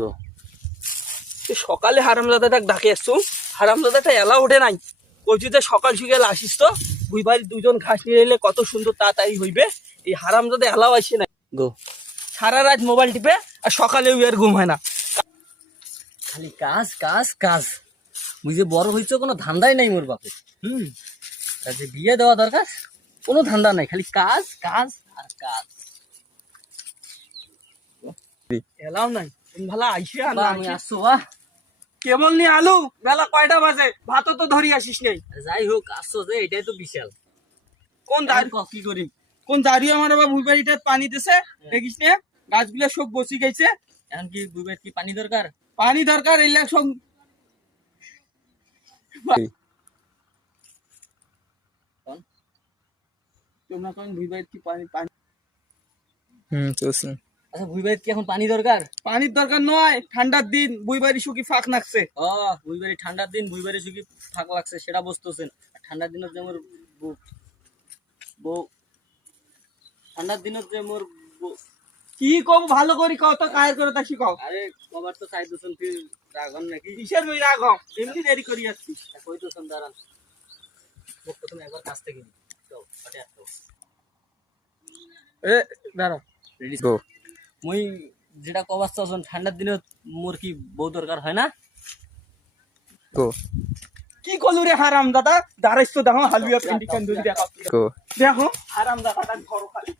গো সকালে হারামজাদাটাকে ডাকে আসছো, হারামজাদাটা এলা ওঠে নাই। কইছি যে সকাল সকাল আসিস তো, দুই ভাই দুজন ঘাস নিয়ে এলে কত সুন্দর তাড়াতাড়ি হইবে। এই হারামজাদা এলাও আসে নাই গো সারা রাত মোবাইল টিপে, আর সকালেও আর ঘুম হয় না। খালি কাজ কাজ কাজ। বুঝে বড় হইছো, কোনো ধান্দাই নাই মোর বাপে। কাজে বিয়ে দেওয়া দরকার, কোনো ধান্দা নাই, খালি কাজ কাজ আর কাজ। এলাও নাই, তুমি ভালো আইসে আর বাহ, না আমি আইসে। আসছো বাহ। কেবল নি আলু, বেলা কয়টা বাজে, ভাতও তো ধরি আসিস নেই। যাই হোক আসছো যে, এটাই তো বিশাল। কোন আর দাঁড়ি কি করি? কোন দাঁড়িয়ে আমার বাবা ভুইবাড়িটা পানি দিছে, দেখিস নে গাছগুলো সব বসি গেছে। এখন কি বুবের কি পানি দরকার? পানি দরকার, এলাক সব তোমরা কোন ভুইবাড়ি কি পানি পানি চলছে। আচ্ছা বুইবার কি এখন পানি দরকার? পানির দরকার নয়, ঠান্ডার দিন বুইবাড়ি শুকি ফাঁক নাকছে। ও বুইবাড়ি ঠান্ডার দিন বুইবাড়ি শুকি ফাঁক লাগছে, সেটা বুঝতেছেন। আর ঠান্ডার দিনত যে মোর বউ, ঠান্ডার দিনত যে মোর কি কব ভালো করি কও তো, কায়ের করে তা শিখাও। আরে কবার তো চাইতেছেন তুই রাগন নাকি? কিসের ওই রাগ, এমনি দেরি করি যাচ্ছি। কইতেছেন দাঁড়ান, মোক প্রথমে একবার কাছ থেকে নিই। চল পাটে আসতো এ দাঁড়া, রেডি গো। মই যেটা কবার চাচ্ছেন, ঠান্ডার দিনত মোর কি বউ দরকার হয় না? গো কি কলু রে হারাম দাদা, দাঁড়াইছ তো দেখো হালুয়া পেন্টি কান ধরি দেখো। গো দেখো হারাম দাদাটা ঘর খালি।